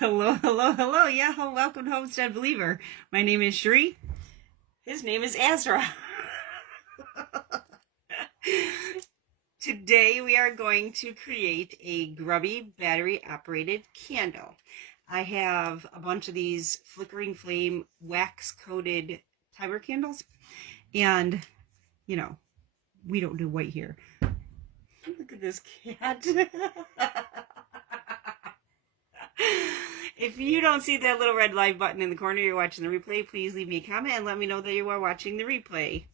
Hello, hello, hello. Yeah, welcome to Homestead Believer. My name is Sheree. His name is Azra. Today we are going to create a grubby battery operated candle. I have a bunch of these flickering flame wax coated timer candles, and you know, we don't do white here. Look at this cat. If you don't see that little red live button in the corner, you're watching the replay, please leave me a comment and let me know that you are watching the replay.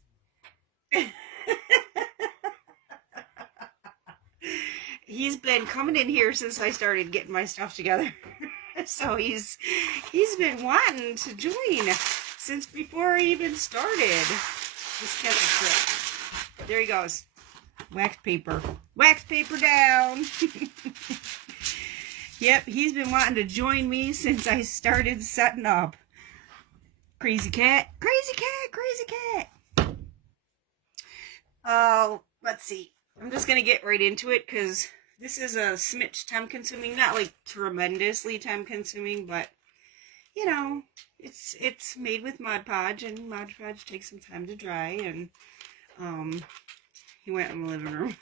He's been coming in here since I started getting my stuff together. So he's been wanting to join since before I even started. This cat's a trip. There he goes. Wax paper. Wax paper down. Yep, he's been wanting to join me since I started setting up. Crazy cat, crazy cat, crazy cat. Let's see. I'm just going to get right into it because this is a smidge time consuming. Not like tremendously time consuming, but you know, it's made with Mod Podge, and Mod Podge takes some time to dry, and he went in the living room.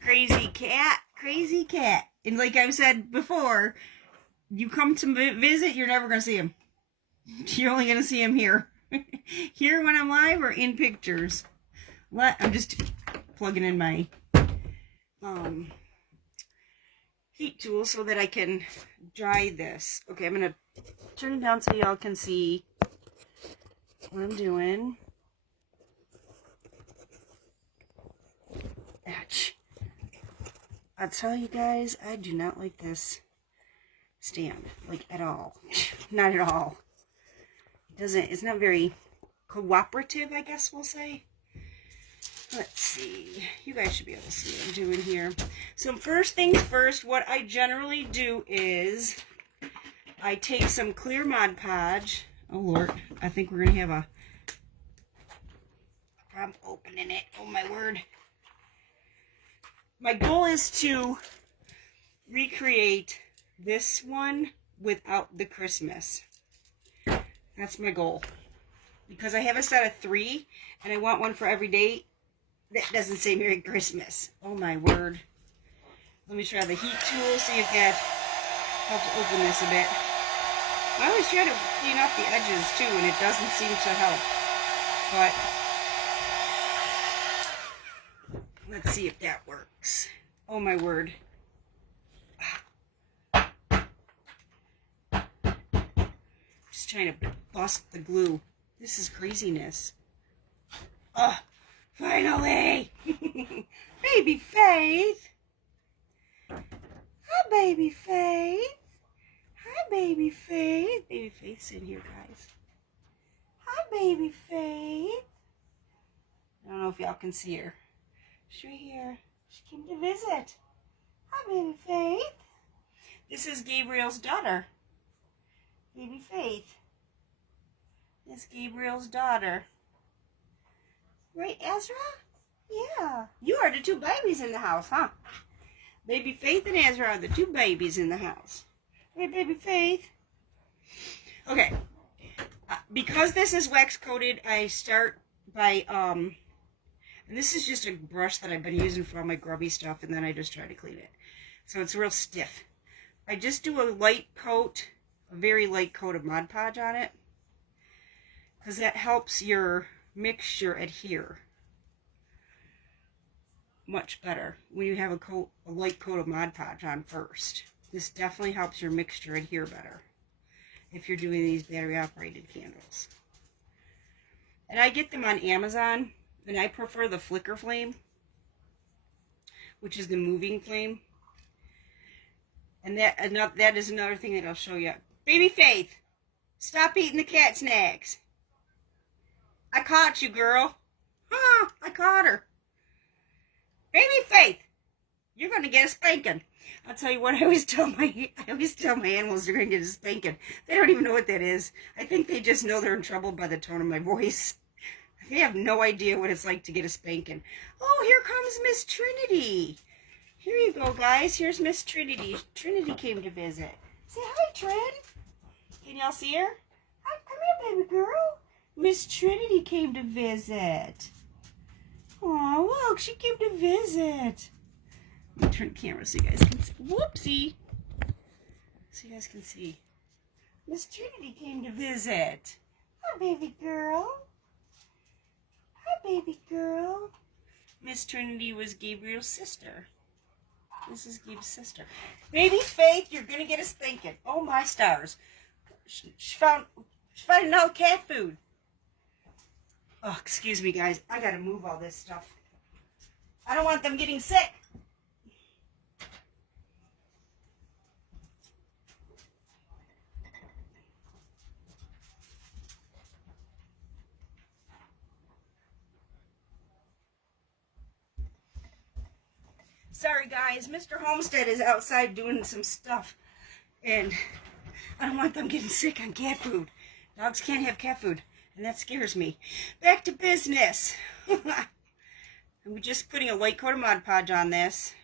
Crazy cat, crazy cat. And like I've said before, you come to visit, you're never going to see him. You're only going to see him here. Here when I'm live or in pictures. I'm just plugging in my heat tool so that I can dry this. Okay, I'm going to turn it down so y'all can see what I'm doing. Ouch. I'll tell you guys, I do not like this stand, like at all. Not at all. It's not very cooperative, I guess we'll say. Let's see. You guys should be able to see what I'm doing here. So first things first, what I generally do is I take some clear Mod Podge. Oh Lord, I think we're going to have a problem opening it. Oh my word. My goal is to recreate this one without the Christmas. That's my goal. Because I have a set of 3, and I want one for every day that doesn't say Merry Christmas. Oh my word. Let me try the heat tool, see if that helps open this a bit. I always try to clean off the edges too, and it doesn't seem to help. But let's see if that works. Oh my word. Just trying to bust the glue. This is craziness. Finally! Baby Faith! Hi, Baby Faith! Hi, Baby Faith! Baby Faith's in here, guys. Hi, Baby Faith! I don't know if y'all can see her. She's right here. She came to visit. Hi, Baby Faith. This is Gabriel's daughter. Baby Faith. It's Gabriel's daughter. Right, Ezra? Yeah. You are the 2 babies in the house, huh? Baby Faith and Ezra are the 2 babies in the house. Right, Baby Faith? Okay. Because this is wax coated, I start by, and this is just a brush that I've been using for all my grubby stuff, and then I just try to clean it. So it's real stiff. I just do a light coat, a very light coat of Mod Podge on it, because that helps your mixture adhere much better when you have a light coat of Mod Podge on first. This definitely helps your mixture adhere better if you're doing these battery operated candles. And I get them on Amazon, and I prefer the flicker flame, which is the moving flame. And that is another thing that I'll show you. Baby Faith, stop eating the cat snacks. I caught you, girl. I caught her. Baby Faith, you're going to get a spanking. I'll tell you what, I always tell my animals they're going to get a spanking. They don't even know what that is. I think they just know they're in trouble by the tone of my voice. They have no idea what it's like to get a spanking. Oh, here comes Miss Trinity. Here you go, guys. Here's Miss Trinity. Trinity came to visit. Say hi, Trin. Can y'all see her? Hi, come here, baby girl. Miss Trinity came to visit. Oh, look, she came to visit. Let me turn the camera so you guys can see. Whoopsie. So you guys can see. Miss Trinity came to visit. Hi, baby girl. Hi, baby girl. Miss Trinity was Gabriel's sister. This is Gabe's sister. Baby Faith, you're going to get us thinking. Oh, my stars. She found another cat food. Oh, excuse me, guys. I got to move all this stuff. I don't want them getting sick. Sorry, guys. Mr. Homestead is outside doing some stuff. And I don't want them getting sick on cat food. Dogs can't have cat food. And that scares me. Back to business. I'm just putting a light coat of Mod Podge on this.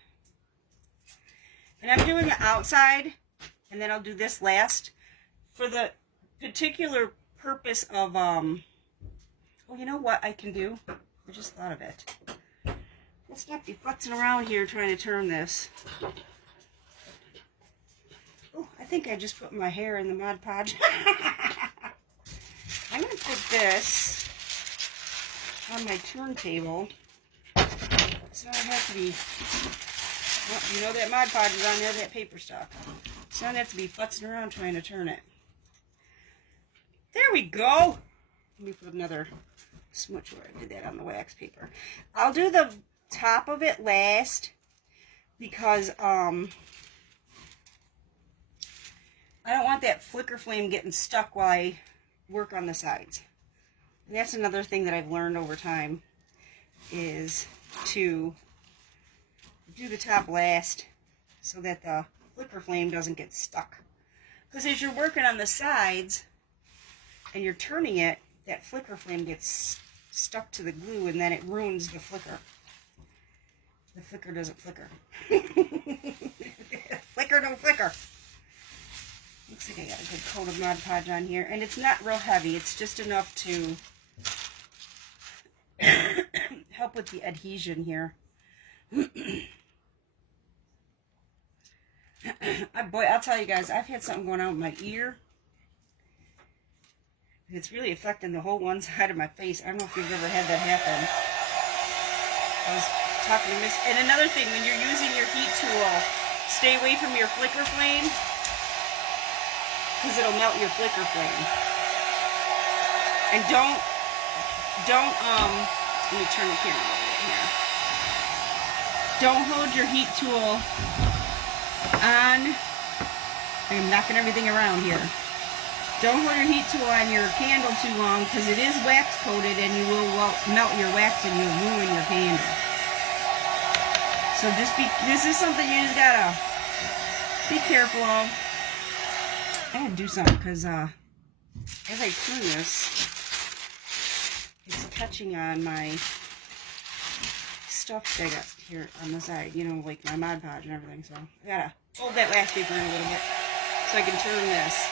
And I'm doing the outside. And then I'll do this last. For the particular purpose of, oh, you know what I can do? I just thought of it. Let's not be futzing around here trying to turn this. Oh, I think I just put my hair in the Mod Podge. I'm going to put this on my turntable. So I have to be, well, you know that Mod Podge is on there, that paper stuff. So I don't have to be futzing around trying to turn it. There we go. Let me put another smudge where I did that on the wax paper. I'll do the top of it last because I don't want that flicker flame getting stuck while I work on the sides. And that's another thing that I've learned over time is to do the top last so that the flicker flame doesn't get stuck. Because as you're working on the sides and you're turning it, that flicker flame gets stuck to the glue and then it ruins the flicker. The flicker doesn't flicker. Flicker don't flicker. Looks like I got a good coat of Mod Podge on here. And it's not real heavy. It's just enough to help with the adhesion here. Boy, I'll tell you guys, I've had something going on with my ear. It's really affecting the whole one side of my face. I don't know if you've ever had that happen. I was talking to Miss... And another thing, when you're using your heat tool, stay away from your flicker flame, because it'll melt your flicker flame. And don't, let me turn the camera over here. Don't hold your heat tool on, I'm knocking everything around here. Don't hold your heat tool on your candle too long because it is wax coated and you will melt your wax and you'll ruin your candle. So this is something you just gotta be careful of. I gotta do something because as I turn this, it's catching on my stuff that I got here on the side, you know, like my Mod Podge and everything. So I gotta hold that wax paper in a little bit so I can turn this.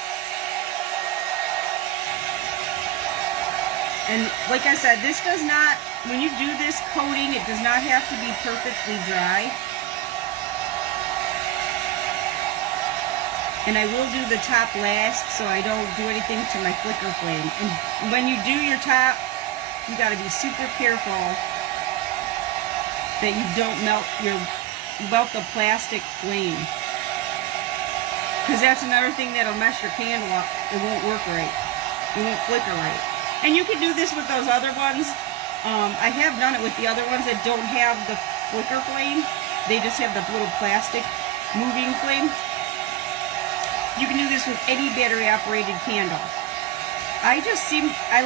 And like I said, this does not, when you do this coating, it does not have to be perfectly dry. And I will do the top last so I don't do anything to my flicker flame. And when you do your top, you got to be super careful that you don't melt the plastic flame. Because that's another thing that'll mess your candle up. It won't work right. It won't flicker right. And you can do this with those other ones. I have done it with the other ones that don't have the flicker flame. They just have the little plastic moving flame. You can do this with any battery operated candle. I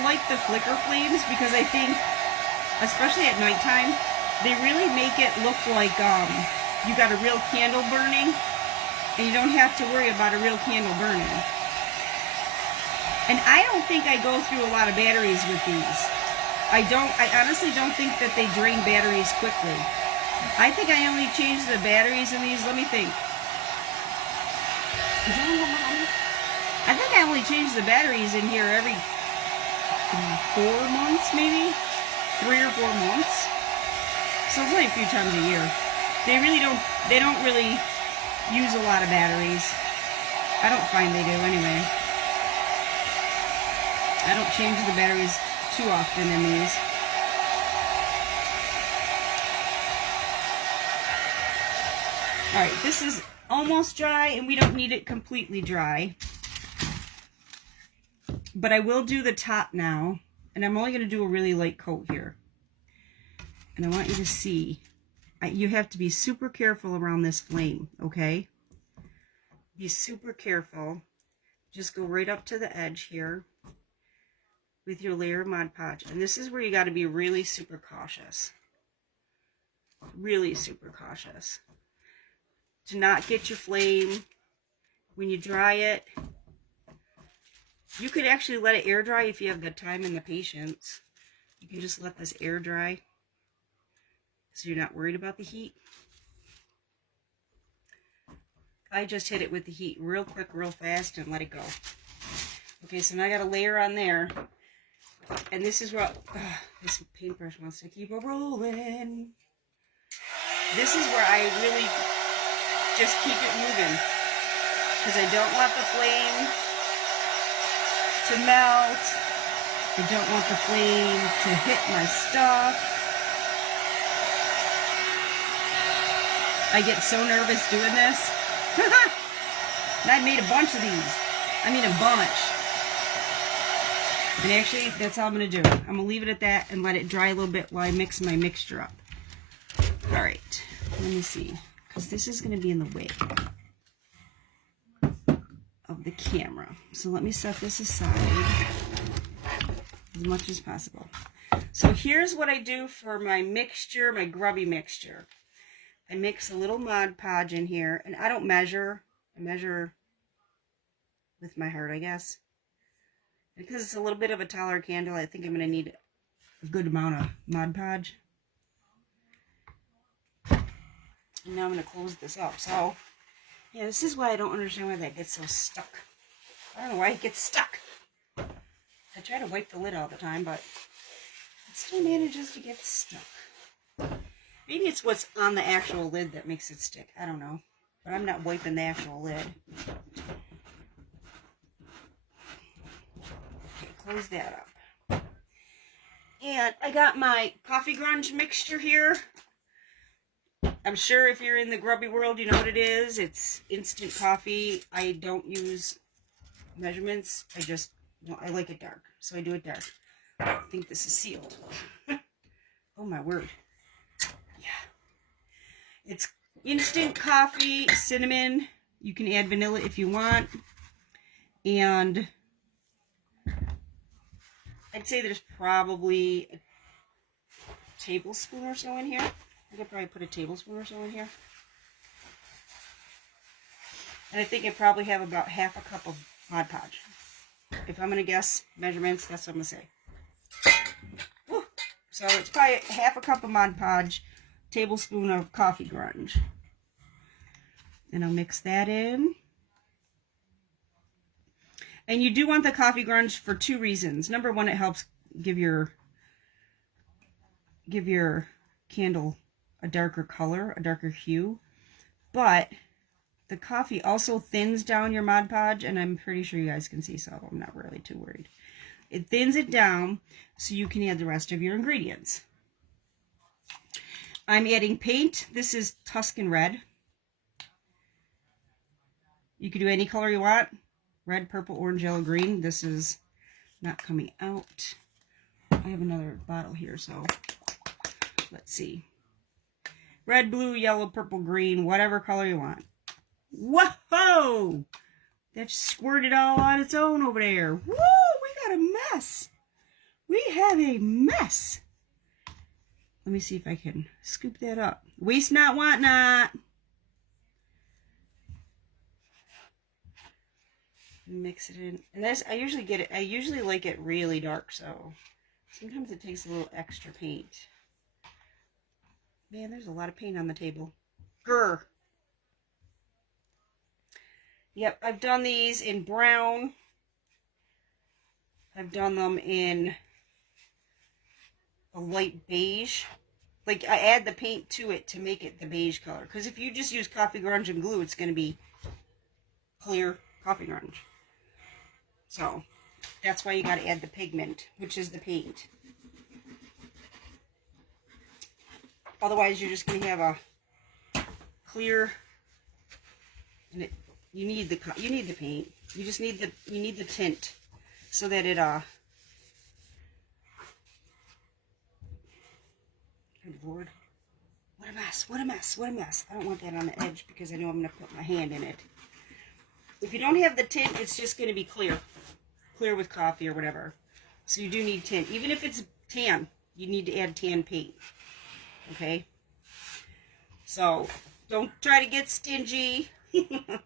like the flicker flames because I think, especially at nighttime, they really make it look like you got a real candle burning and you don't have to worry about a real candle burning. And I don't think I go through a lot of batteries with these. I honestly don't think that they drain batteries quickly. I think I only changed the batteries in these. Let me think. I think I only changed the batteries in here every 4 months, maybe 3 or 4 months. So it's only a few times a year. They don't really use a lot of batteries. I don't find they do anyway. I don't change the batteries too often in these. Alright, this is almost dry, and we don't need it completely dry. But I will do the top now, and I'm only going to do a really light coat here. And I want you to see, you have to be super careful around this flame, okay? Be super careful. Just go right up to the edge here with your layer of Mod Podge. And this is where you got to be really super cautious. Really super cautious. To not get your flame when you dry it. You could actually let it air dry if you have the time and the patience. You can just let this air dry so you're not worried about the heat. I just hit it with the heat real quick, real fast, and let it go. Okay, so now I got a layer on there. And this is where this paintbrush wants to keep a rolling. This is where I really just keep it moving, because I don't want the flame to melt. I don't want the flame to hit my stuff. I get so nervous doing this. And I made a bunch of these. I mean a bunch. And actually, that's all I'm going to do. I'm going to leave it at that and let it dry a little bit while I mix my mixture up. Alright, let me see. Because this is going to be in the way of the camera. So let me set this aside as much as possible. So here's what I do for my mixture, my grubby mixture. I mix a little Mod Podge in here, and I don't measure. I measure with my heart, I guess. Because it's a little bit of a taller candle, I think I'm going to need a good amount of Mod Podge. And now I'm going to close this up. So, yeah, this is why I don't understand why that gets so stuck. I don't know why it gets stuck. I try to wipe the lid all the time, but it still manages to get stuck. Maybe it's what's on the actual lid that makes it stick. I don't know. But I'm not wiping the actual lid. Okay, close that up. And I got my coffee grunge mixture here. I'm sure if you're in the grubby world, you know what it is. It's instant coffee. I don't use measurements. I like it dark. So I do it dark. I think this is sealed. Oh my word. It's instant coffee, cinnamon. You can add vanilla if you want. And I'd say there's probably a tablespoon or so in here. I could probably put a tablespoon or so in here. And I think I probably have about half a cup of Mod Podge. If I'm going to guess measurements, that's what I'm going to say. Woo. So it's probably half a cup of Mod Podge, tablespoon of coffee grunge. And I'll mix that in. And you do want the coffee grunge for 2 reasons. Number 1, it helps give your candle a darker color, a darker hue. But the coffee also thins down your Mod Podge, and I'm pretty sure you guys can see, so I'm not really too worried. It thins it down so you can add the rest of your ingredients. I'm adding paint. This is Tuscan Red. You can do any color you want. Red, purple, orange, yellow, green. This is not coming out. I have another bottle here, so let's see. Red, blue, yellow, purple, green, whatever color you want. Whoa! That just squirted all on its own over there. Woo! We got a mess. We have a mess. Let me see if I can scoop that up. Waste not, want not. Mix it in. And this, I usually like it really dark, so sometimes it takes a little extra paint. Man, there's a lot of paint on the table. Grr. Yep, I've done these in brown. I've done them in a light beige. Like, I add the paint to it to make it the beige color. Because if you just use coffee grunge and glue, it's going to be clear coffee grunge. So, that's why you got to add the pigment, which is the paint. Otherwise, you're just going to have a clear, and you need the paint. You just need the tint so that it good Lord, what a mess! What a mess! What a mess! I don't want that on the edge because I know I'm going to put my hand in it. If you don't have the tint, it's just going to be clear with coffee or whatever. So you do need tint, even if it's tan. You need to add tan paint. Okay, so don't try to get stingy. I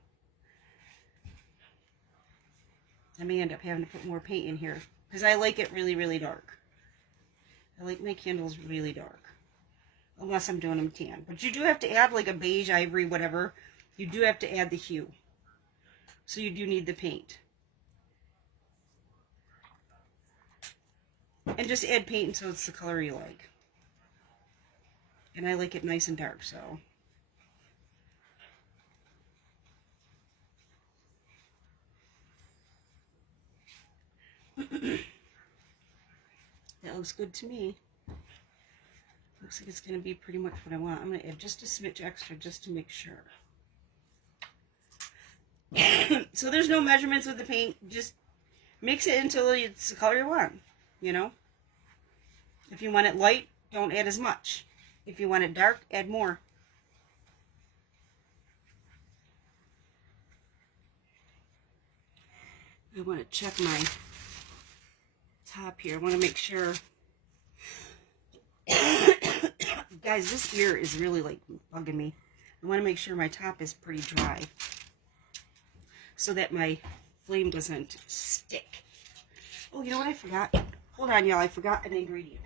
may end up having to put more paint in here because I like it really, really dark. I like my candles really dark, unless I'm doing them tan. But you do have to add like a beige, ivory, whatever. You do have to add the hue. So you do need the paint. And just add paint until it's the color you like. And I like it nice and dark, so. That looks good to me. Looks like it's going to be pretty much what I want. I'm going to add just a smidge extra just to make sure. So there's no measurements with the paint. Just mix it until it's the color you want, you know. If you want it light, don't add as much. If you want it dark, add more. I want to check my top here. I want to make sure. Guys, this ear is really like bugging me. I want to make sure my top is pretty dry so that my flame doesn't stick. Oh, you know what I forgot? Hold on, y'all. I forgot an ingredient.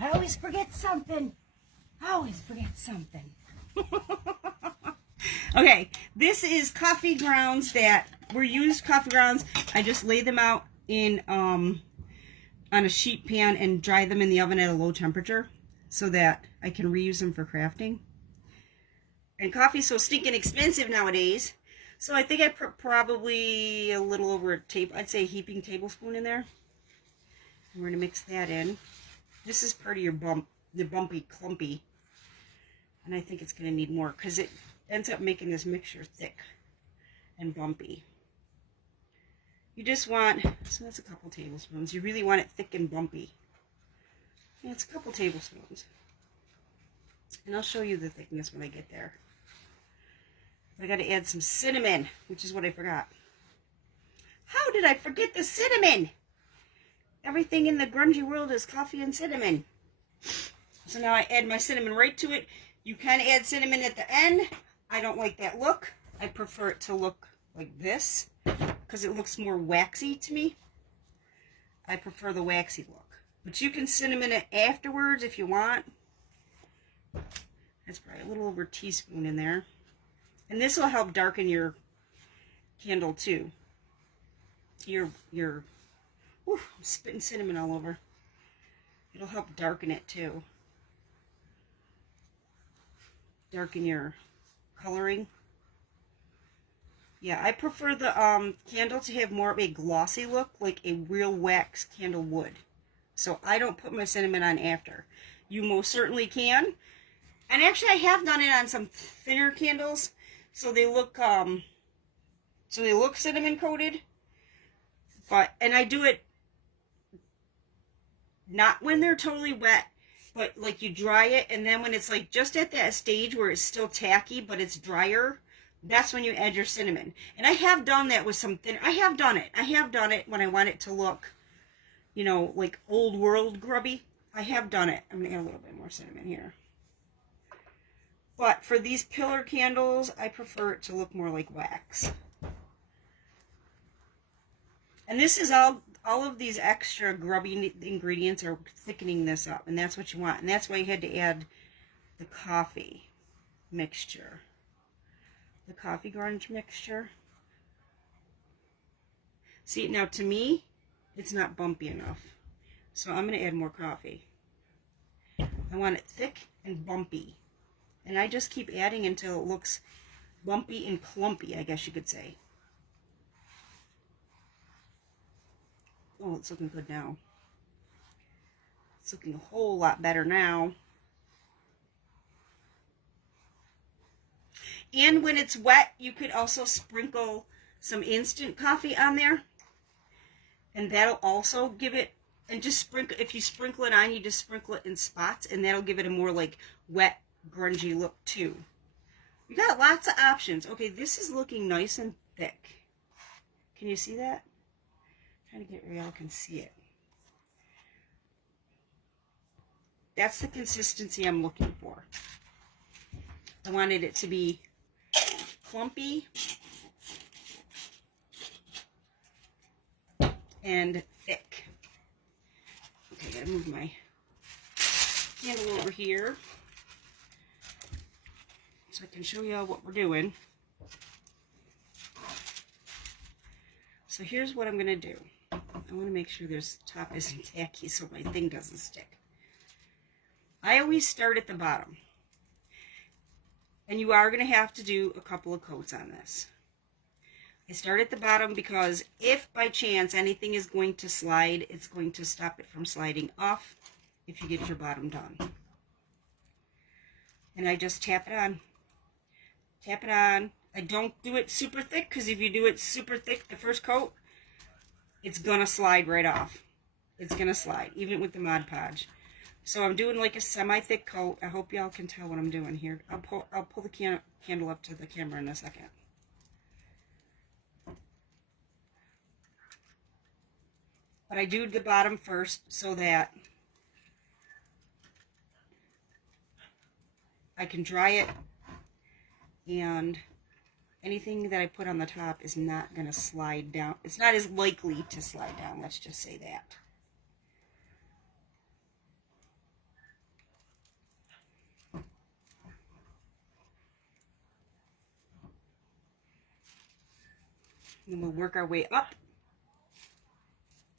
I always forget something. I always forget something. Okay, this is coffee grounds that were used coffee grounds. I just lay them out in on a sheet pan and dry them in the oven at a low temperature so that I can reuse them for crafting. And coffee's so stinking expensive nowadays, so I think I put probably a little over a I'd say a heaping tablespoon in there. And we're gonna mix that in. This is part of your the bumpy clumpy, and I think it's gonna need more because it ends up making this mixture thick and bumpy. You just want, so that's a couple tablespoons. You really want it thick and bumpy. Yeah, it's a couple tablespoons. And I'll show you the thickness when I get there. I got to add some cinnamon, which is what I forgot. How did I forget the cinnamon? Everything in the grungy world is coffee and cinnamon. So now I add my cinnamon right to it. You can add cinnamon at the end. I don't like that look. I prefer it to look like this because it looks more waxy to me. I prefer the waxy look. But you can cinnamon it afterwards if you want. That's probably a little over a teaspoon in there. And this will help darken your candle too. Ooh, I'm spitting cinnamon all over. It'll help darken it too. Darken your coloring. Yeah, I prefer the candle to have more of a glossy look, like a real wax candle would. So I don't put my cinnamon on after. You most certainly can. And actually I have done it on some thinner candles, so they look cinnamon coated. And I do it not when they're totally wet, but like you dry it, and then when it's like just at that stage where it's still tacky but it's drier, that's when you add your cinnamon. And I have done that with some thin. I have done it when I want it to look, you know, like old world grubby. I have done it. I'm going to add a little bit more cinnamon here. But for these pillar candles, I prefer it to look more like wax. And this is all of these extra grubby ingredients are thickening this up. And that's what you want. And that's why you had to add the coffee mixture. The coffee grunge mixture. See, now to me, it's not bumpy enough. So I'm going to add more coffee. I want it thick and bumpy. And I just keep adding until it looks bumpy and clumpy, I guess you could say. Oh, it's looking good now. It's looking a whole lot better now. And when it's wet, you could also sprinkle some instant coffee on there. And that'll also give it, and just sprinkle, if you sprinkle it on, you just sprinkle it in spots, and that'll give it a more like wet, grungy look too. You got lots of options. Okay, this is looking nice and thick. Can you see that? I'm trying to get where y'all can see it. That's the consistency I'm looking for. I wanted it to be clumpy and thick. Okay, I gotta move my candle over here so I can show y'all what we're doing. So here's what I'm gonna do. I want to make sure this top isn't tacky so my thing doesn't stick. I always start at the bottom. And you are going to have to do a couple of coats on this. I start at the bottom because if by chance anything is going to slide, it's going to stop it from sliding off if you get your bottom done. And I just tap it on. Tap it on. I don't do it super thick because if you do it super thick the first coat, it's going to slide right off. It's going to slide, even with the Mod Podge. So I'm doing like a semi-thick coat. I hope y'all can tell what I'm doing here. I'll pull the candle up to the camera in a second. But I do the bottom first so that I can dry it, and anything that I put on the top is not going to slide down. It's not as likely to slide down, let's just say that. And we'll work our way up.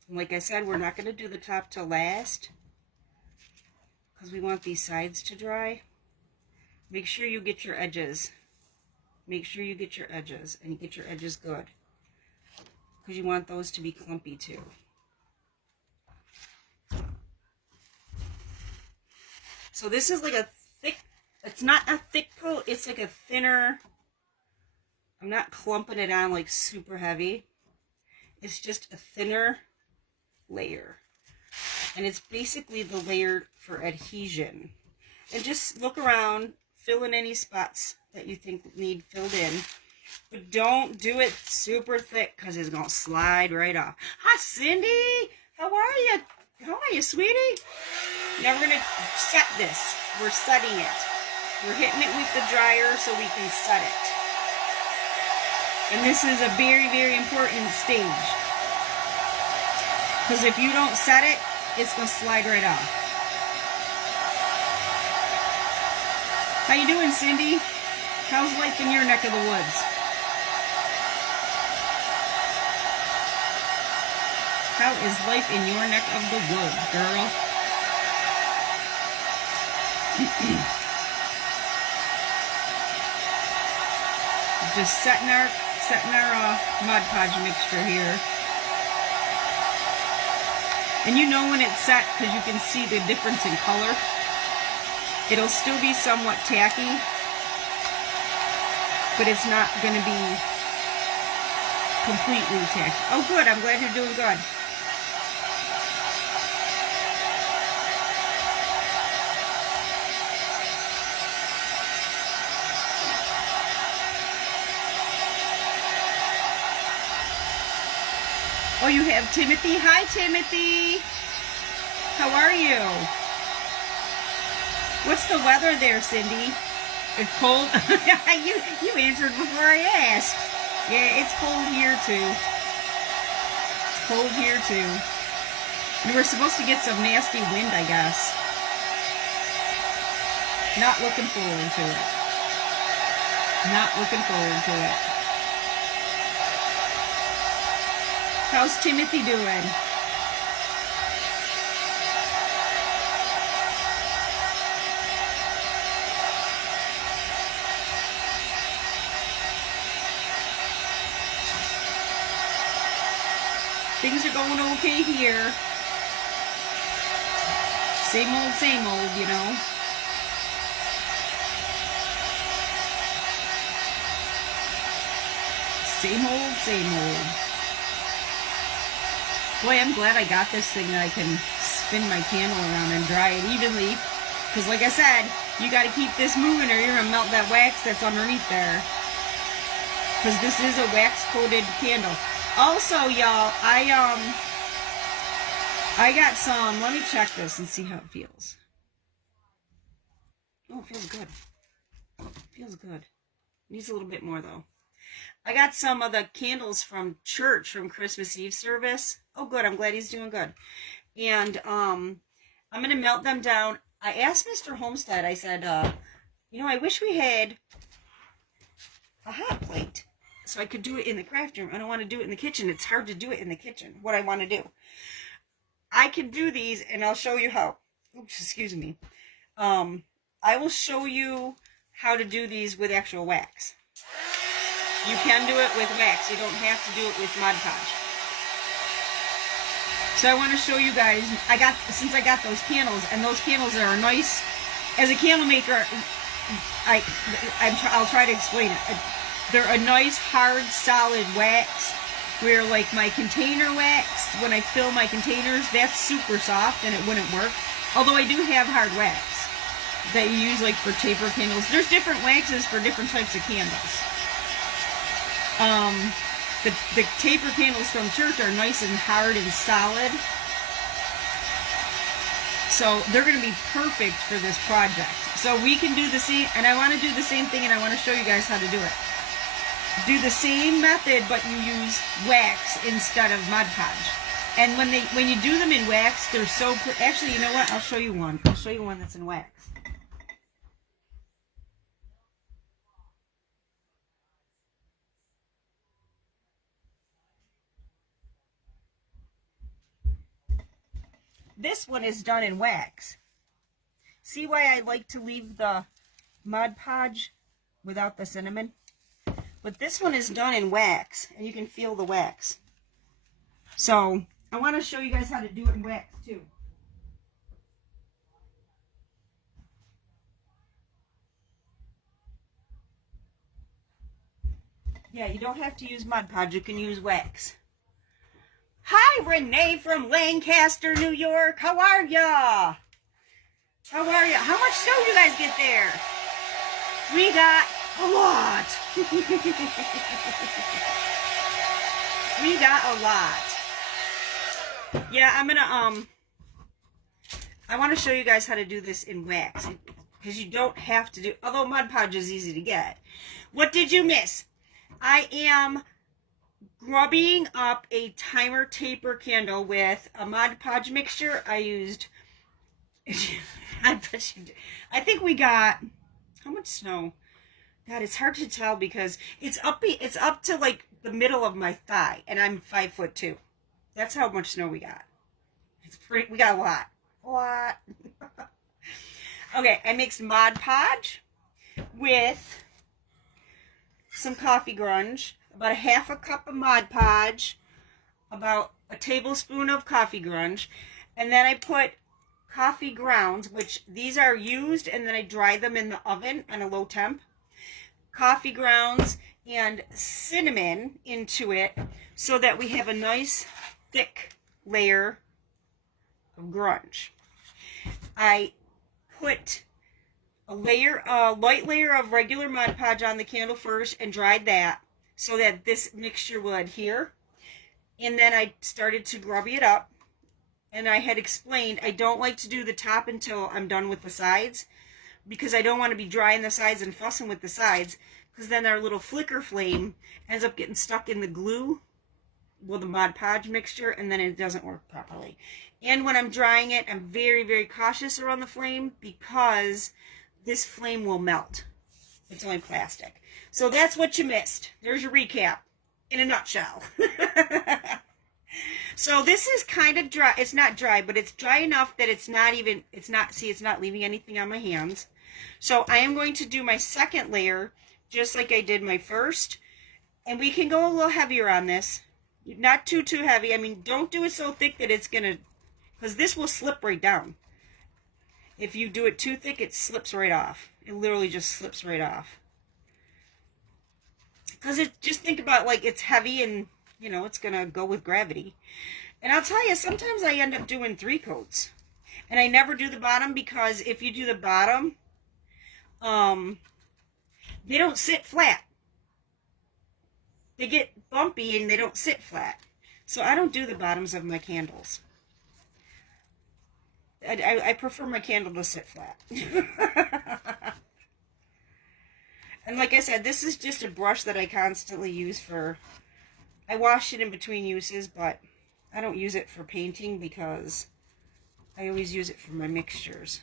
And like I said, we're not going to do the top till last because we want these sides to dry. Make sure you get your edges. Make sure you get your edges, and you get your edges good because you want those to be clumpy too. So this is like a thick, it's not a thick coat, it's like a thinner. I'm not clumping it on like super heavy. It's just a thinner layer. And it's basically the layer for adhesion. And just look around, fill in any spots that you think need filled in. But don't do it super thick because it's going to slide right off. Hi, Cindy. How are you? How are you, sweetie? Now we're going to set this. We're setting it. We're hitting it with the dryer so we can set it. And this is a very, very important stage. Because if you don't set it, it's going to slide right off. How you doing, Cindy? How's life in your neck of the woods? How is life in your neck of the woods, girl? Just setting our Mod Podge mixture here. And you know when it's set because you can see the difference in color. It'll still be somewhat tacky, but it's not going to be completely tacky. Oh good, I'm glad you're doing good. Oh, you have Timothy. Hi, Timothy. How are you? What's the weather there, Cindy? It's cold? you answered before I asked. Yeah, it's cold here too. It's cold here too. And we're supposed to get some nasty wind, I guess. Not looking forward to it. Not looking forward to it. How's Timothy doing? Things are going okay here. Same old, you know. Same old. Boy, I'm glad I got this thing that I can spin my candle around and dry it evenly. Because like I said, you got to keep this moving or you're going to melt that wax that's underneath there. Because this is a wax-coated candle. Also, y'all, I got some, let me check this and see how it feels. Oh, it feels good. Feels good. Needs a little bit more, though. I got some of the candles from church from Christmas Eve service. Oh, good. I'm glad he's doing good. And I'm going to melt them down. I asked Mr. Homestead, I said, you know, I wish we had a hot plate so I could do it in the craft room. I don't want to do it in the kitchen. It's hard to do it in the kitchen, what I want to do. I can do these, and I'll show you how. Oops, excuse me. I will show you how to do these with actual wax. You can do it with wax. You don't have to do it with Mod Podge. So I want to show you guys, since I got those candles, and those candles are nice. As a candle maker, I'll try to explain it. They're a nice, hard, solid wax, where like my container wax, when I fill my containers, that's super soft and it wouldn't work. Although I do have hard wax that you use like for taper candles. There's different waxes for different types of candles. The taper candles from church are nice and hard and solid. So they're going to be perfect for this project. So we can do the same, and I want to do the same thing, and I want to show you guys how to do it. Do the same method, but you use wax instead of Mod Podge. And when you do them in wax, they're so... Actually, you know what? I'll show you one. I'll show you one that's in wax. This one is done in wax. See why I like to leave the Mod Podge without the cinnamon? But this one is done in wax, and you can feel the wax. So, I want to show you guys how to do it in wax, too. Yeah, you don't have to use Mod Podge, you can use wax. Hi, Renee from Lancaster, New York. How are ya? How are ya? How much snow you guys get there? We got a lot. We got a lot. Yeah, I'm gonna, I want to show you guys how to do this in wax. Because you don't have to do, although Mod Podge is easy to get. What did you miss? I am grubbying up a timer taper candle with a Mod Podge mixture. I used, I think we got, how much snow? God, it's hard to tell because it's up to like the middle of my thigh, and I'm 5'2". That's how much snow we got. We got a lot. A lot. Okay, I mixed Mod Podge with some coffee grunge, about a half a cup of Mod Podge, about a tablespoon of coffee grunge, and then I put coffee grounds, which these are used, and then I dry them in the oven on a low temp. Coffee grounds and cinnamon into it so that we have a nice thick layer of grunge. I put a light layer of regular Mod Podge on the candle first and dried that so that this mixture will adhere. And then I started to grubby it up. And I had explained I don't like to do the top until I'm done with the sides. because I don't want to be drying the sides and fussing with the sides, because then our little flicker flame ends up getting stuck in the glue, well, the Mod Podge mixture, and then it doesn't work properly. And when I'm drying it, I'm very, very cautious around the flame because this flame will melt. It's only plastic. So that's what you missed. There's your recap in a nutshell. So this is kind of dry. It's not dry, but it's dry enough that it's not leaving anything on my hands. So I am going to do my second layer just like I did my first. And we can go a little heavier on this. Not too heavy. I mean, don't do it so thick that it's going to, because this will slip right down. If you do it too thick, it slips right off. It literally just slips right off. Because just think about, like, it's heavy and, you know, it's going to go with gravity. And I'll tell you, sometimes I end up doing 3 coats. And I never do the bottom because if you do the bottom, they don't sit flat. They get bumpy and they don't sit flat. So I don't do the bottoms of my candles. I prefer my candle to sit flat. And like I said, this is just a brush that I constantly use for... I wash it in between uses, but I don't use it for painting because I always use it for my mixtures.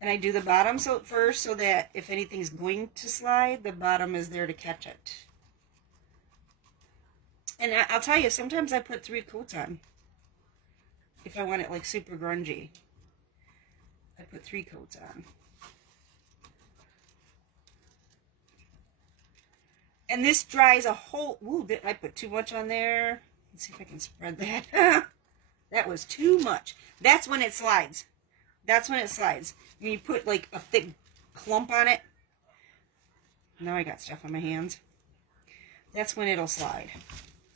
And I do the bottom first so that if anything's going to slide, the bottom is there to catch it. And I'll tell you, sometimes I put 3 coats on. If I want it like super grungy, I put 3 coats on. And this dries a whole... Ooh, I put too much on there. Let's see if I can spread that. That was too much. That's when it slides. That's when it slides. When you put like a thick clump on it. Now I got stuff on my hands. That's when it'll slide.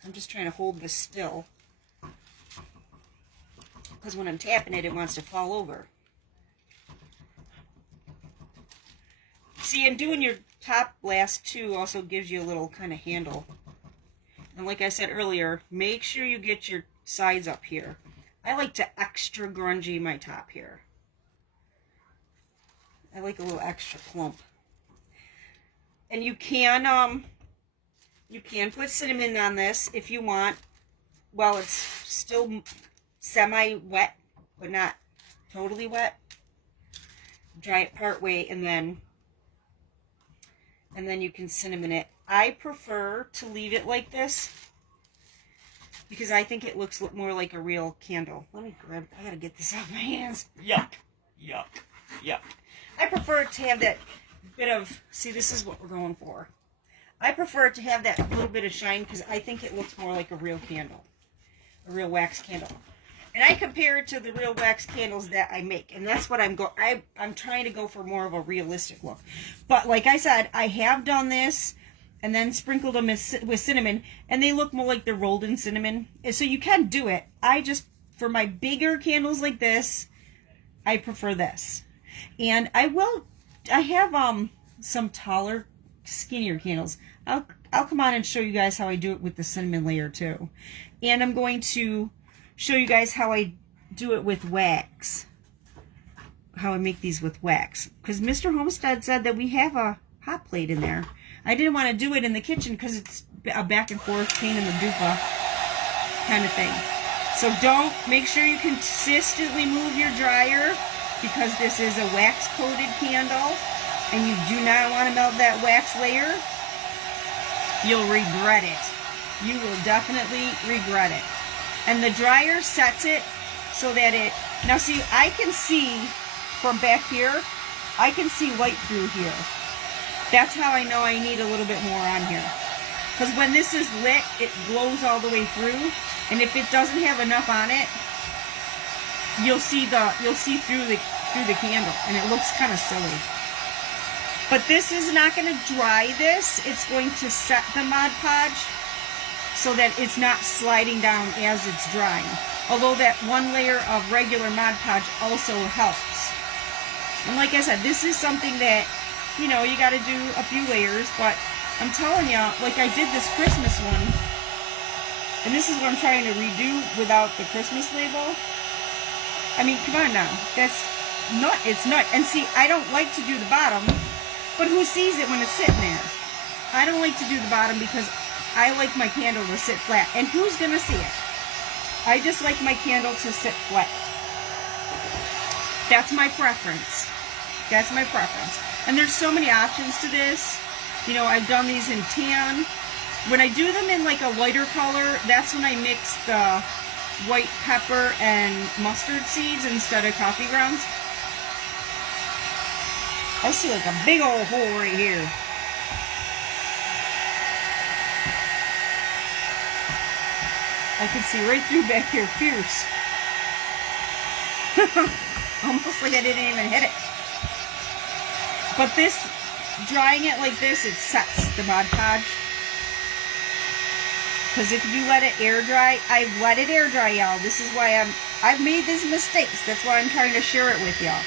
I'm just trying to hold this still. Because when I'm tapping it, it wants to fall over. See, and doing your top last 2 also gives you a little kind of handle. And like I said earlier, make sure you get your sides up here. I like to extra grungy my top here. I like a little extra clump. And you can put cinnamon on this if you want. Well, it's still semi-wet, but not totally wet. Dry it part way, and then you can cinnamon it. I prefer to leave it like this because I think it looks more like a real candle. Let me grab, I gotta get this off my hands. Yuck, yuck, yuck. I prefer it to have that bit of, see, this is what we're going for. I prefer it to have that little bit of shine because I think it looks more like a real candle, a real wax candle. And I compare it to the real wax candles that I make. And that's what I'm trying to go for more of a realistic look. But like I said, I have done this and then sprinkled them with cinnamon. And they look more like they're rolled in cinnamon. And so you can do it. For my bigger candles like this, I prefer this. And I have some taller, skinnier candles. I'll come on and show you guys how I do it with the cinnamon layer too. And I'm going to show you guys how I do it with wax. How I make these with wax. Because Mr. Homestead said that we have a hot plate in there. I didn't want to do it in the kitchen because it's a back and forth pain in the dupa kind of thing. So make sure you consistently move your dryer because this is a wax coated candle and you do not want to melt that wax layer. You'll regret it. You will definitely regret it. And the dryer sets it so that now see, I can see from back here, I can see light through here. That's how I know I need a little bit more on here. Because when this is lit, it glows all the way through. And if it doesn't have enough on it, you'll see through the candle. And it looks kind of silly. But this is not going to dry this. It's going to set the Mod Podge so that it's not sliding down as it's drying. Although that one layer of regular Mod Podge also helps. And like I said, this is something that, you know, you got to do a few layers, but I'm telling you, like I did this Christmas one, and this is what I'm trying to redo without the Christmas label. I mean, come on now. nut. It's nut. And see, I don't like to do the bottom, but who sees it when it's sitting there? I don't like to do the bottom because I like my candle to sit flat. And who's going to see it? I just like my candle to sit flat. That's my preference. That's my preference. And there's so many options to this. You know, I've done these in tan. When I do them in like a lighter color, that's when I mix the white pepper and mustard seeds instead of coffee grounds. I see like a big old hole right here. I can see right through back here, fierce. Almost like I didn't even hit it. But this, drying it like this, it sets the Mod Podge. Because if you let it air dry, I've let it air dry, y'all. This is why I've made these mistakes. That's why I'm trying to share it with y'all.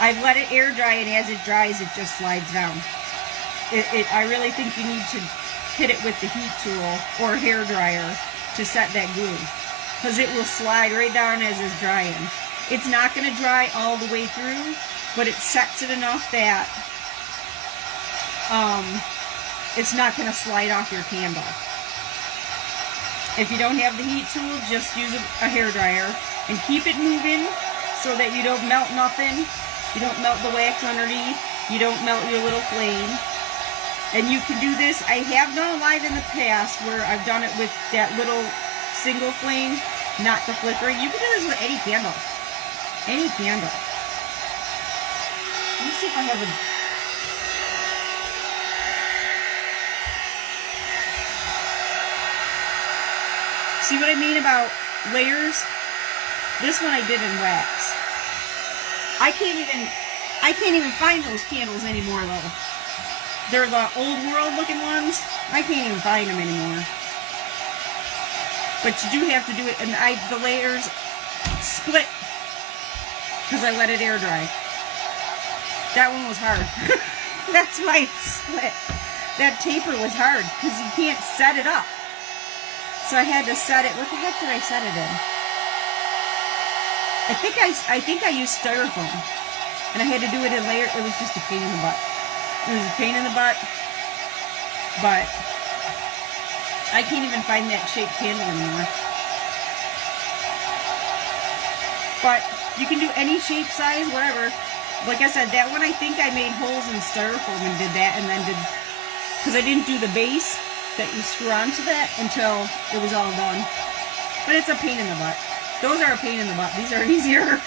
I've let it air dry, and as it dries, it just slides down. I really think you need to hit it with the heat tool or hair dryer to set that glue. Because it will slide right down as it's drying. It's not going to dry all the way through, but it sets it enough that it's not going to slide off your candle. If you don't have the heat tool, just use a hair dryer and keep it moving so that you don't melt nothing. You don't melt the wax underneath. You don't melt your little flame. And you can do this. I have done live in the past where I've done it with that little single flame, not the flickering. You can do this with any candle. Any candle. Let me see if I have a... See what I mean about layers? This one I did in wax. I can't even find those candles anymore though. They're the old world looking ones. I can't even find them anymore. But you do have to do it, and the layers split because I let it air dry. That one was hard. That's why it split. That taper was hard because you can't set it up. So I had to set it. What the heck did I set it in? I think I used styrofoam, and I had to do it in layer. It was just a pain in the butt. It was a pain in the butt, but I can't even find that shaped candle anymore. But you can do any shape, size, whatever. Like I said, that one I think I made holes in styrofoam and did that, and then because I didn't do the base that you screw onto that until it was all done. But it's a pain in the butt. Those are a pain in the butt. These are easier.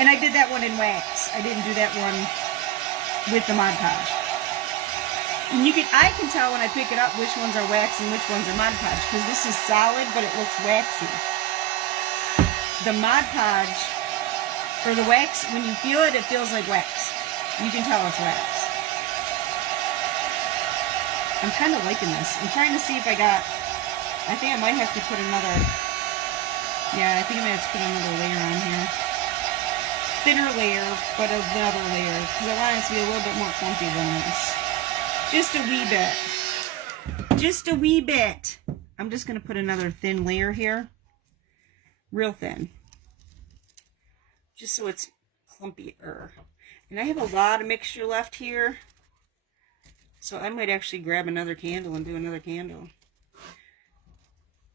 And I did that one in wax. I didn't do that one with the Mod Podge. And I can tell when I pick it up which ones are wax and which ones are Mod Podge, because this is solid, but it looks waxy. The Mod Podge, or the wax, when you feel it, it feels like wax. You can tell it's wax. I'm kind of liking this. I'm trying to see if I think I might have to put another, yeah, I think I might have to put another layer on here. Thinner layer, but another layer, because I want it to be a little bit more clumpy than this. Just a wee bit. Just a wee bit. I'm just going to put another thin layer here. Real thin. Just so it's clumpier. And I have a lot of mixture left here. So I might actually grab another candle and do another candle.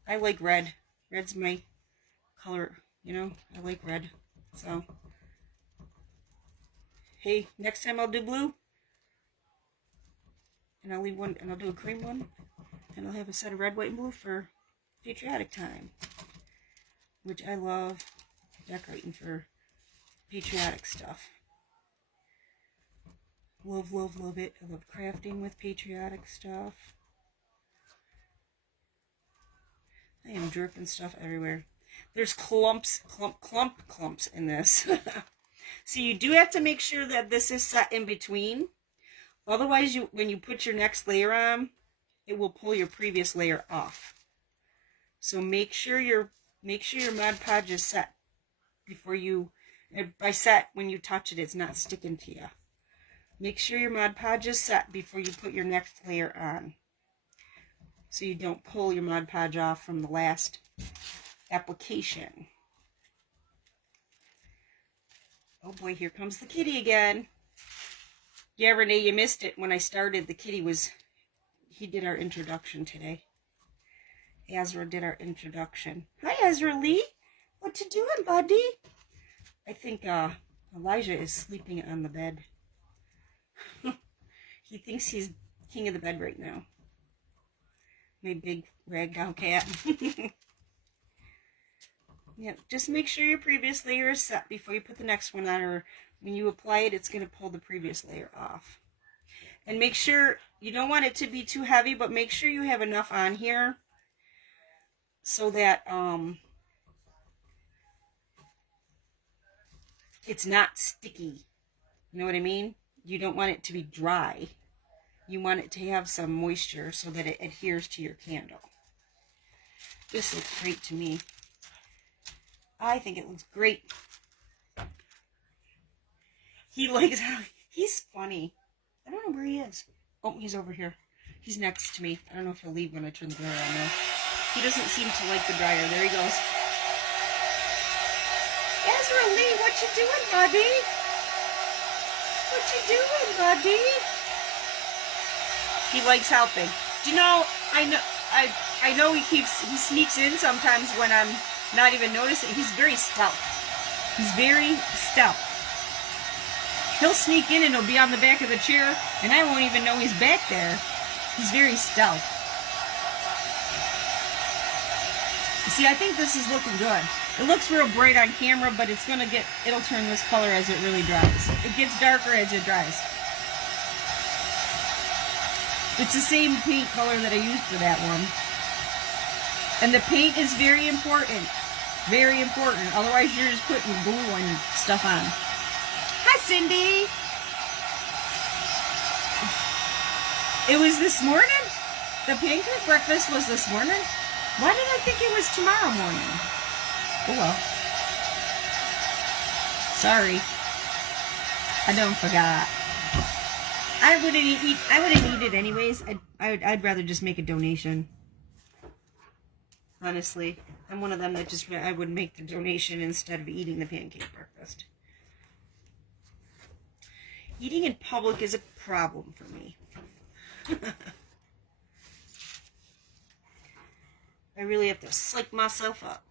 I like red. Red's my color, you know. I like red. So, hey, next time I'll do blue. And I'll leave one, and I'll do a cream one. And I'll have a set of red, white, and blue for patriotic time. Which I love decorating for patriotic stuff. Love, love, love it. I love crafting with patriotic stuff. I am dripping stuff everywhere. There's clumps in this. So you do have to make sure that this is set in between. Otherwise, when you put your next layer on, it will pull your previous layer off. So make sure your Mod Podge is set before you, by set, when you touch it, it's not sticking to you. Make sure your Mod Podge is set before you put your next layer on, so you don't pull your Mod Podge off from the last application. Oh boy, here comes the kitty again. Yeah, Renee, you missed it when I started. The kitty he did our introduction today. Ezra did our introduction. Hi, Ezra Lee. What you doing, buddy? I think Elijah is sleeping on the bed. He thinks he's king of the bed right now. My big ragdoll cat. Yep, just make sure your previous layer is set before you put the next one on, or when you apply it, it's going to pull the previous layer off. And make sure, you don't want it to be too heavy, but make sure you have enough on here so that it's not sticky. You know what I mean? You don't want it to be dry. You want it to have some moisture so that it adheres to your candle. This looks great to me. I think it looks great. He likes how he's funny. I don't know where he is. Oh, he's over here. He's next to me. I don't know if he'll leave when I turn the dryer on though. He doesn't seem to like the dryer. There he goes. Ezra Lee, what you doing, buddy? What you doing, buddy? He likes helping. Do you know, I know he sneaks in sometimes when I'm not even noticing. He's very stealth. He's very stealth. He'll sneak in and he'll be on the back of the chair, and I won't even know he's back there. He's very stealth. See, I think this is looking good. It looks real bright on camera, but it'll turn this color as it really dries. It gets darker as it dries. It's the same paint color that I used for that one. And the paint is very important. Very important. Otherwise, you're just putting glue and stuff on. Hi, Cindy. It was this morning? The pancake breakfast was this morning? Why did I think it was tomorrow morning? Oh well. Sorry. I don't forgot. I wouldn't eat it anyways. I'd rather just make a donation. Honestly, I'm one of them that I would make the donation instead of eating the pancake breakfast. Eating in public is a problem for me. I really have to psych myself up.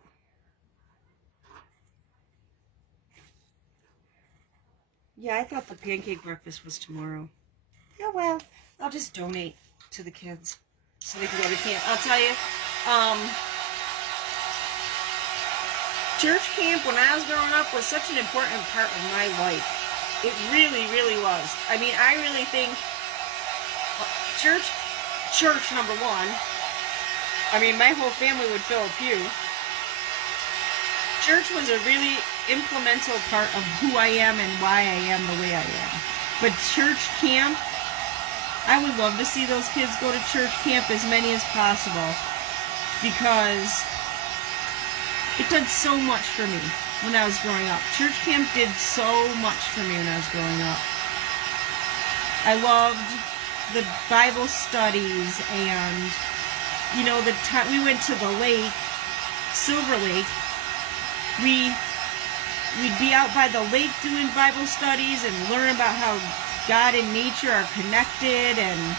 Yeah, I thought the pancake breakfast was tomorrow. Yeah, well, I'll just donate to the kids so they can go to camp. I'll tell you, church camp when I was growing up was such an important part of my life. It really, really was. I mean, I really think church number one. I mean, my whole family would fill a pew. Church was a really implemental part of who I am and why I am the way I am. But church camp, I would love to see those kids go to church camp, as many as possible, because it did so much for me when I was growing up. Church camp did so much for me when I was growing up. I loved the Bible studies, and you know, the time we went to the lake, Silver Lake, we'd be out by the lake doing Bible studies and learn about how God and nature are connected, and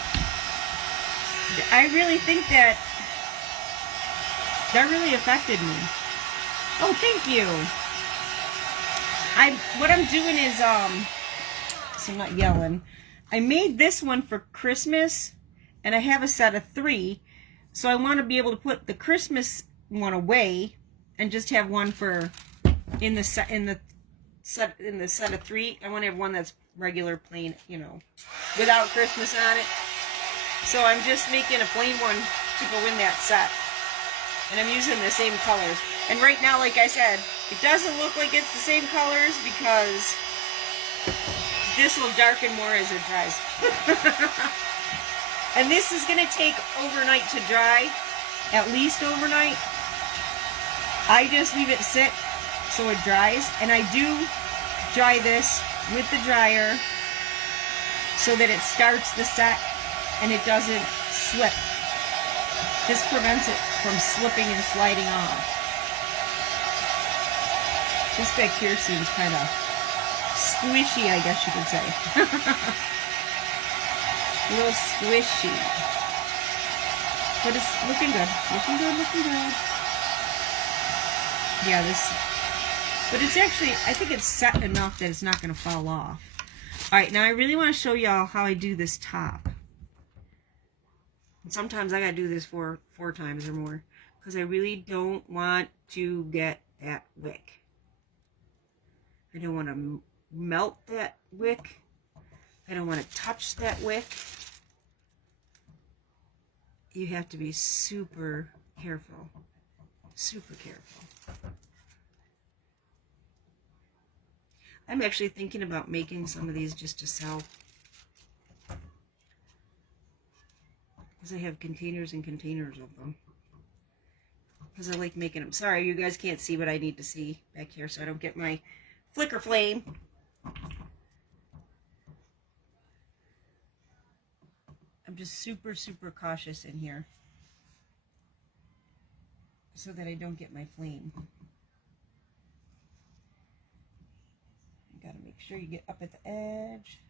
I really think that really affected me. Oh, thank you. What I'm doing is, so I'm not yelling. I made this one for Christmas, and I have a set of 3, so I want to be able to put the Christmas one away and just have one for in the set of 3. I want to have one that's regular, plain, you know, without Christmas on it. So I'm just making a plain one to go in that set, and I'm using the same colors. And right now, like I said, it doesn't look like it's the same colors because this will darken more as it dries. And this is going to take overnight to dry, at least overnight. I just leave it sit so it dries, and I do dry this with the dryer so that it starts the set and it doesn't slip. This prevents it from slipping and sliding off. This back here seems kind of squishy, I guess you could say. A little squishy. But it's looking good. Looking good, looking good. Yeah, this... But it's actually, I think it's set enough that it's not going to fall off. Alright, now I really want to show y'all how I do this top. And sometimes I got to do this four times or more. Because I really don't want to get that wick. I don't want to melt that wick. I don't want to touch that wick. You have to be super careful. Super careful. I'm actually thinking about making some of these just to sell. Because I have containers and containers of them. Because I like making them. Sorry, you guys can't see what I need to see back here so I don't get my flicker flame. I'm just super, super cautious in here. So that I don't get my flame. Gotta make sure you get up at the edge,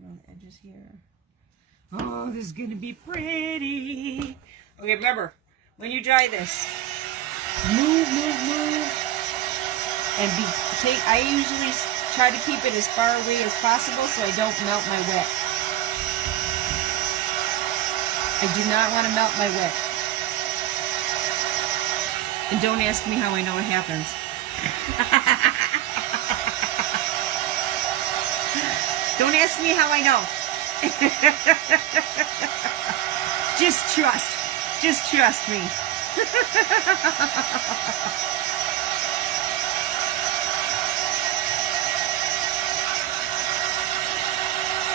around the edges here. Oh, this is gonna be pretty. Okay, remember, when you dry this, move, and I usually try to keep it as far away as possible so I don't melt my wick. I do not want to melt my wick. And don't ask me how I know it happens. Don't ask me how I know. Just trust me.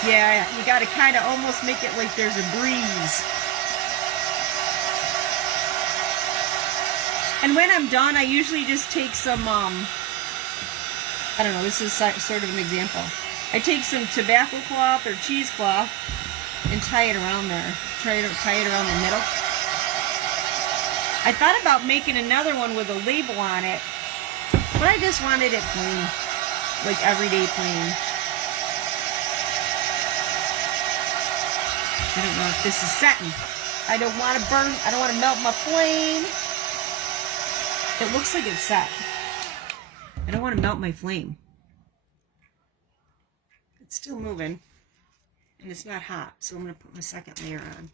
Yeah, you gotta kind of almost make it like there's a breeze. And when I'm done, I usually just take some, I don't know, this is sort of an example. I take some tobacco cloth or cheesecloth and tie it around there. Tie it around the middle. I thought about making another one with a label on it, but I just wanted it plain. Like everyday plain. I don't know if this is setting. I don't want to burn, I don't want to melt my flame. It looks like it's set. I don't want to melt my flame. It's still moving, and it's not hot, so I'm going to put my second layer on.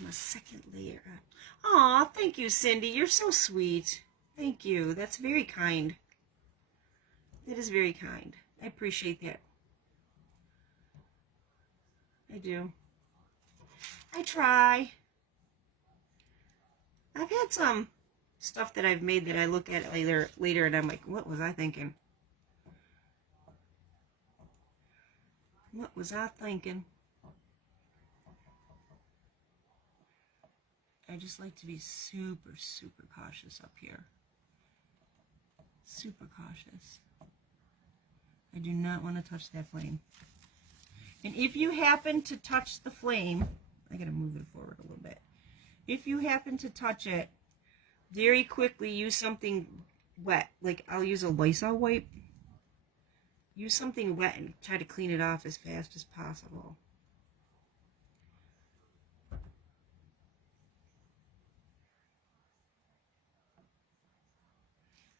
My second layer on. Aw, thank you, Cindy. You're so sweet. Thank you. That's very kind. That is very kind. I appreciate that. I do. I try. I've had some stuff that I've made that I look at later and I'm like, what was I thinking? What was I thinking? I just like to be super, super cautious up here. Super cautious. I do not want to touch that flame. And if you happen to touch the flame, I gotta move it forward a little bit. If you happen to touch it, very quickly use something wet. Like I'll use a Lysol wipe. Use something wet and try to clean it off as fast as possible.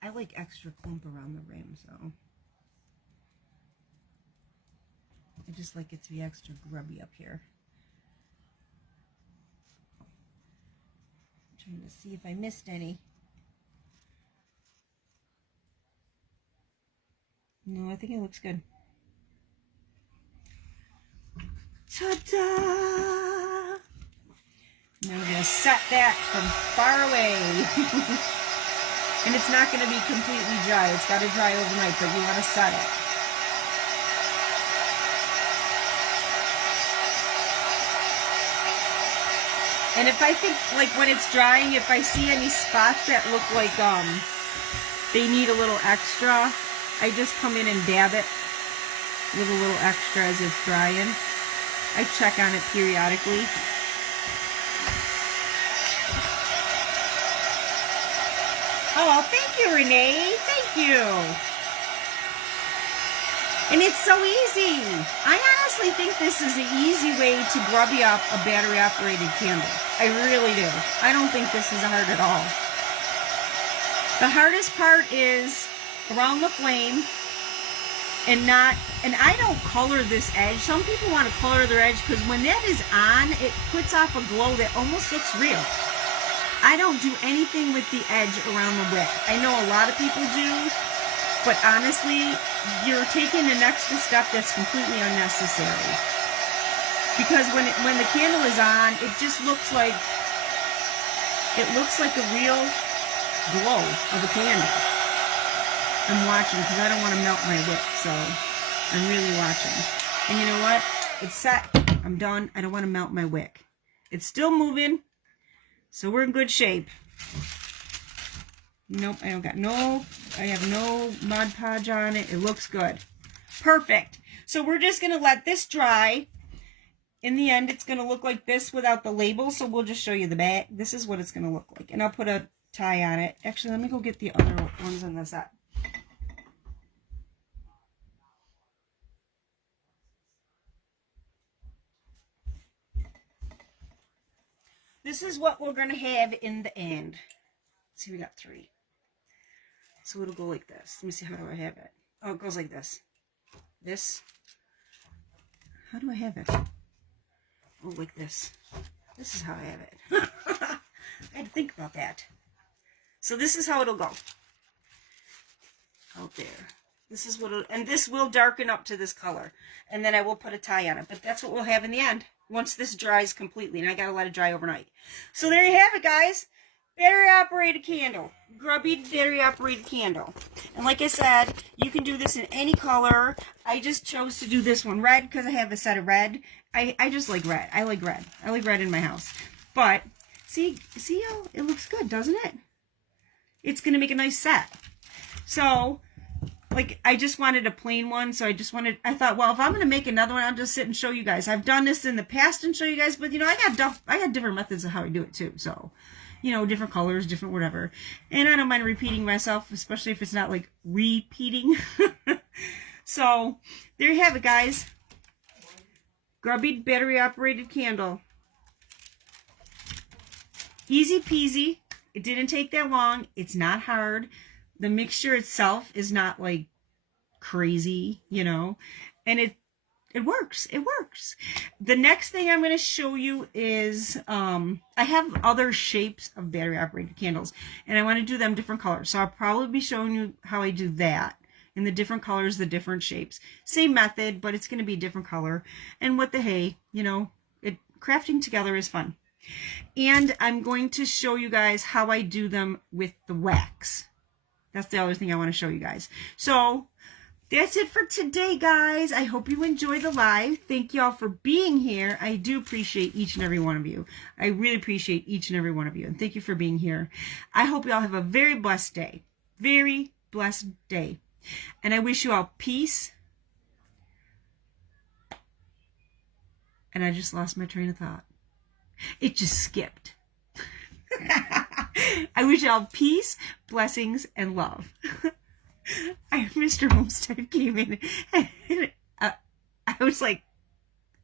I like extra clump around the rim, so I just like it to be extra grubby up here. I'm trying to see if I missed any. No, I think it looks good. Ta-da! Now we're going to set that from far away. And it's not going to be completely dry. It's got to dry overnight, but you want to set it. And if I think, like when it's drying, if I see any spots that look like they need a little extra, I just come in and dab it with a little extra as it's drying. I check on it periodically. Oh, thank you, Renee. Thank you. And it's so easy. I honestly think this is an easy way to grubby up a battery-operated candle. I really do. I don't think this is hard at all. The hardest part is around the flame and I don't color this edge. Some people want to color their edge because when that is on, it puts off a glow that almost looks real. I don't do anything with the edge around the wick. I know a lot of people do, but honestly, you're taking an extra step that's completely unnecessary. Because when the candle is on, it just looks like a real glow of a candle. I'm watching because I don't want to melt my wick, so I'm really watching. And you know what? It's set. I'm done. I don't want to melt my wick. It's still moving, so we're in good shape. Nope, I have no Mod Podge on it. It looks good. Perfect. So we're just going to let this dry. In the end, it's going to look like this without the label, so we'll just show you the back. This is what it's going to look like. And I'll put a tie on it. Actually, let me go get the other ones in the set. This is what we're going to have in the end. Let's see, we got 3. So it'll go like this. Let me see, how do I have it? Oh, it goes like this. This. How do I have it? Oh, like this. This is how I have it. I had to think about that. So this is how it'll go. Out there. This is what it'll, and this will darken up to this color. And then I will put a tie on it. But that's what we'll have in the end. Once this dries completely. And I gotta let it dry overnight. So there you have it, guys. Battery-operated candle. Grubby battery-operated candle. And like I said, you can do this in any color. I just chose to do this one red because I have a set of red. I just like red. I like red. I like red in my house. But, see how it looks good, doesn't it? It's going to make a nice set. So, like, I just wanted a plain one. So I thought, well, if I'm going to make another one, I'll just sit and show you guys. I've done this in the past and show you guys. But, you know, I got different methods of how I do it, too. So, you know, different colors, different whatever. And I don't mind repeating myself, especially if it's not like repeating. So there you have it, guys. Grubby battery operated candle. Easy peasy. It didn't take that long. It's not hard. The mixture itself is not like crazy, you know, and it works. It works. The next thing I'm going to show you is, I have other shapes of battery operated candles and I want to do them different colors. So I'll probably be showing you how I do that in the different colors, the different shapes. Same method, but it's going to be a different color. And what the hey, you know, crafting together is fun. And I'm going to show you guys how I do them with the wax. That's the other thing I want to show you guys. So that's it for today, guys. I hope you enjoyed the live. Thank you all for being here. I do appreciate each and every one of you. I really appreciate each and every one of you. And thank you for being here. I hope you all have a very blessed day. Very blessed day. And I wish you all peace. And I just lost my train of thought. It just skipped. I wish you all peace, blessings, and love. Mr. Homestead came in and I was like,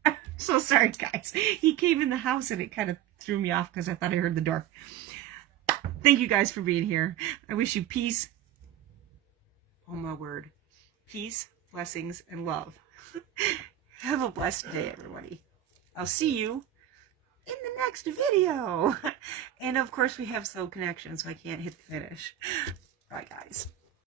I'm so sorry, guys. He came in the house and it kind of threw me off because I thought I heard the door. Thank you guys for being here. I wish you peace. Oh my word. Peace, blessings, and love. Have a blessed day, everybody. I'll see you in the next video. And of course we have slow connection, so I can't hit the finish. Bye, guys.